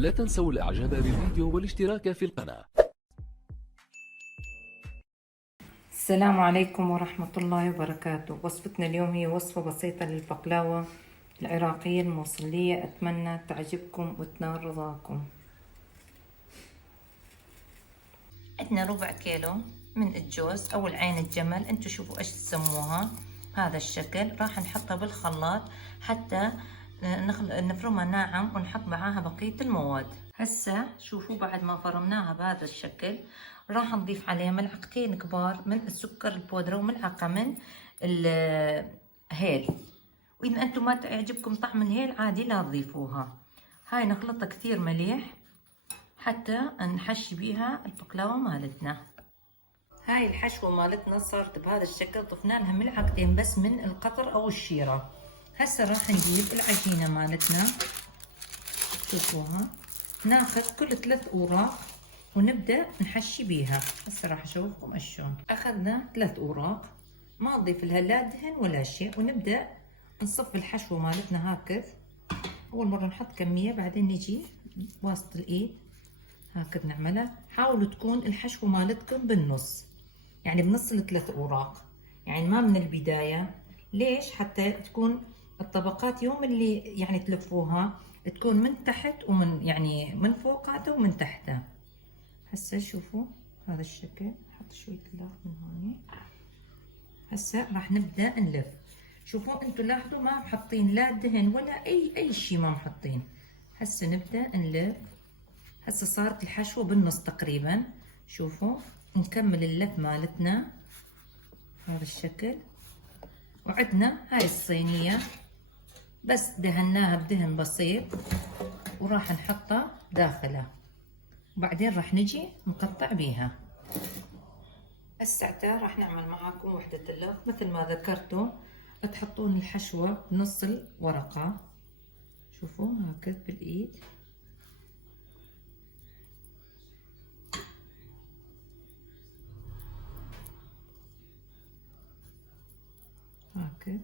لا تنسوا الاعجاب بالفيديو والاشتراك في القناة. السلام عليكم ورحمة الله وبركاته. وصفتنا اليوم هي وصفة بسيطة للبقلاوة العراقية الموصلية، أتمنى تعجبكم وتنال رضاكم. عندنا ربع كيلو من الجوز أو العين الجمل، انتو شوفوا ايش تسموها، هذا الشكل. راح نحطها بالخلاط حتى نفرمها ناعم ونحط معاها بقية المواد. هسه شوفوا بعد ما فرمناها بهذا الشكل راح نضيف عليها ملعقتين كبار من السكر البودرة وملعقة من الهيل، وإذا أنتم ما تعجبكم طعم الهيل عادي لا تضيفوها. هاي نخلطها كثير مليح حتى نحشي بيها البقلاوة مالتنا. هاي الحشوة مالتنا صارت بهذا الشكل، ضفنا لها ملعقتين بس من القطر أو الشيرة. هسه راح نجيب العجينة مالتنا، شوفوها، ناخذ كل 3 أوراق ونبدأ نحشي بيها. هسه راح أشوفكم شلون. أخذنا 3 أوراق، ما نضيف لها لا دهن ولا شيء، ونبدأ نصف الحشوة مالتنا هكذا. أول مرة نحط كمية بعدين نجي واسط الإيد هكذا نعملها. حاولوا تكون الحشوة مالتكم بالنص، يعني بنص ال3 أوراق، يعني ما من البداية. ليش؟ حتى تكون الطبقات يوم اللي يعني تلفوها تكون من تحت ومن يعني من فوقاته ومن تحته. هسه شوفوا هذا الشكل، نحط شوية اللف من هون. هسه راح نبدأ نلف. شوفوا انتوا لاحظوا ما محطين لا دهن ولا اي شيء، ما محطين. هسه نبدأ نلف. هسه صارت الحشوة بالنص تقريبا. شوفوا نكمل اللف مالتنا هذا الشكل. وعندنا هاي الصينية بس دهناها بدهن بسيط وراح نحطها داخلها، وبعدين راح نجي نقطع بيها. هسه راح نعمل معاكم وحدة اللف مثل ما ذكرتوا، تحطون الحشوة بنص الورقة. شوفوا هكذا بالايد، هكذا.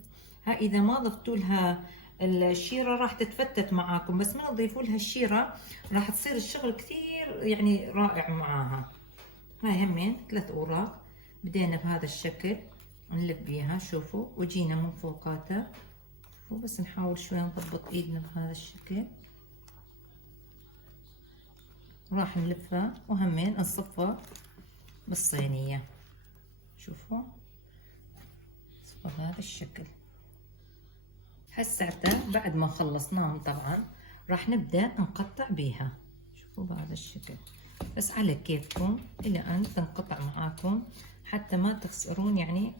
ها اذا ما ضفتوا لها الشيرة راح تتفتت معاكم، بس من تضيفوا لها الشيرة راح تصير الشغل كثير يعني رائع معاها. هاي همين 3 اوراق بدينا بهذا الشكل نلف بيها. شوفوا وجينا من فوقاتها، وبس نحاول شوي نضبط ايدنا بهذا الشكل. راح نلفها وهمين نصفها بالصينية. شوفوا نصفها بهذا الشكل. هسه بعد ما خلصناهم طبعا راح نبدأ نقطع بيها. شوفوا بهذا الشكل، بس على كيفكم الى ان تنقطع معاكم حتى ما تخسرون يعني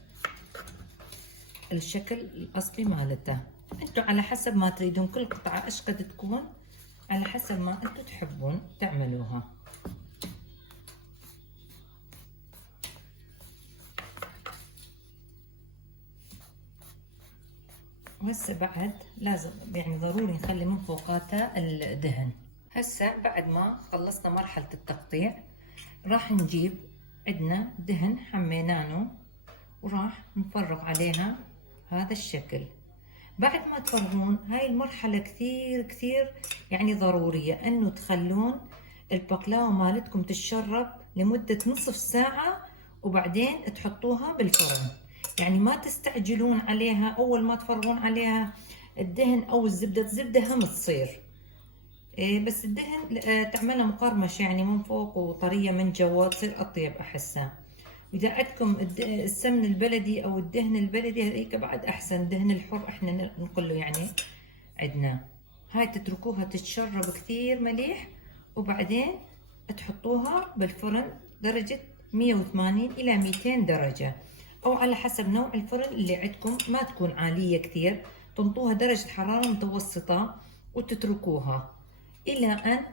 الشكل الاصلي مالته. انتوا على حسب ما تريدون كل قطعة ايش قد تكون، على حسب ما انتوا تحبون تعملوها. وهسه بعد لازم يعني ضروري نخلي من فوقاتها الدهن. هسه بعد ما خلصنا مرحلة التقطيع راح نجيب عندنا دهن حمينانه وراح نفرغ عليها هذا الشكل. بعد ما تفرغون هاي المرحلة كثير يعني ضرورية انه تخلون البقلاوة مالتكم تتشرب لمدة نصف ساعة وبعدين تحطوها بالفرن. يعني ما تستعجلون عليها اول ما تفرغون عليها الدهن او الزبدة هم تصير بس الدهن تعملها مقرمشة يعني من فوق وطرية من جوا تصير اطيب احسها. واذا عندكم السمن البلدي او الدهن البلدي هذيك بعد احسن. دهن الحر احنا نقول له يعني عندنا. هاي تتركوها تتشرب كثير مليح وبعدين تحطوها بالفرن درجة 180 الى 200 درجة، او على حسب نوع الفرن اللي عندكم، ما تكون عالية كثير، تنطوها درجة حرارة متوسطة وتتركوها الى ان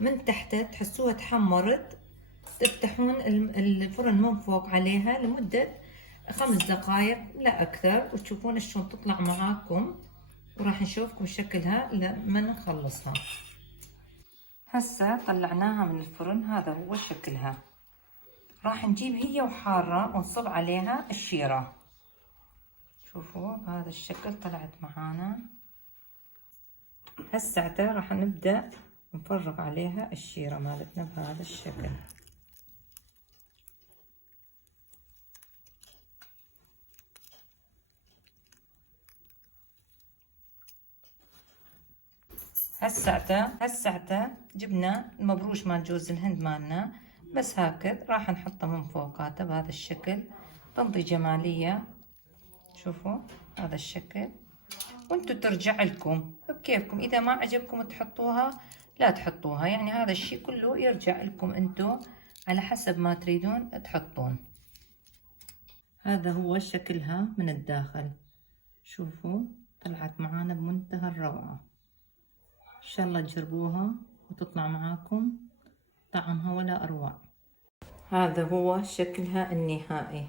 من تحت تحسوها تحمرت. تفتحون الفرن من فوق عليها لمدة 5 دقائق لا أكثر، وتشوفون شلون تطلع معاكم. وراح نشوفكم شكلها لما نخلصها. هسه طلعناها من الفرن، هذا هو شكلها. راح نجيب هي وحارة ونصب عليها الشيرة. شوفوا بهذا الشكل طلعت معانا. هسه راح نبدأ نفرغ عليها الشيرة مالتنا بهذا الشكل. هسعتا جبنا المبروش مال جوز الهند مالنا، بس هكذا راح نحطه من فوقاته بهذا الشكل، تنطي جمالية. شوفوا هذا الشكل، وانتو ترجع لكم بكيفكم، اذا ما عجبكم تحطوها لا تحطوها، يعني هذا الشيء كله يرجع لكم انتو على حسب ما تريدون تحطون. هذا هو شكلها من الداخل، شوفوا طلعت معانا بمنتهى الروعة. ان شاء الله تجربوها وتطلع معاكم طعمها ولا اروع. هذا هو شكلها النهائي،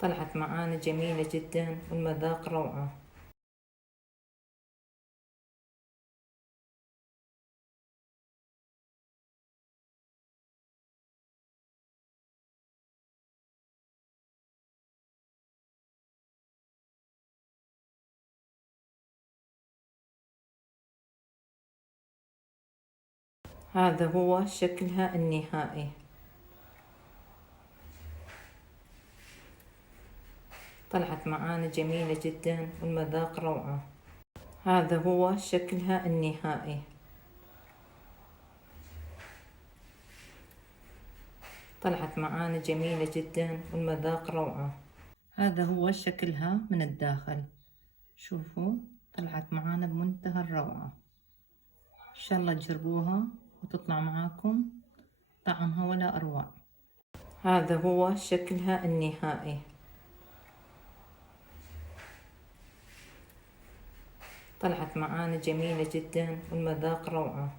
طلعت معانا جميلة جدا والمذاق روعة. هذا هو شكلها النهائي، طلعت معانا جميلة جدا والمذاق روعة. هذا هو شكلها النهائي، طلعت معانا جميلة جدا والمذاق روعة. هذا هو شكلها من الداخل، شوفوا طلعت معانا بمنتهى الروعة. ان شاء الله تجربوها وتطلع معاكم طعمها ولا اروع. هذا هو شكلها النهائي، طلعت معانا جميلة جدا والمذاق روعة.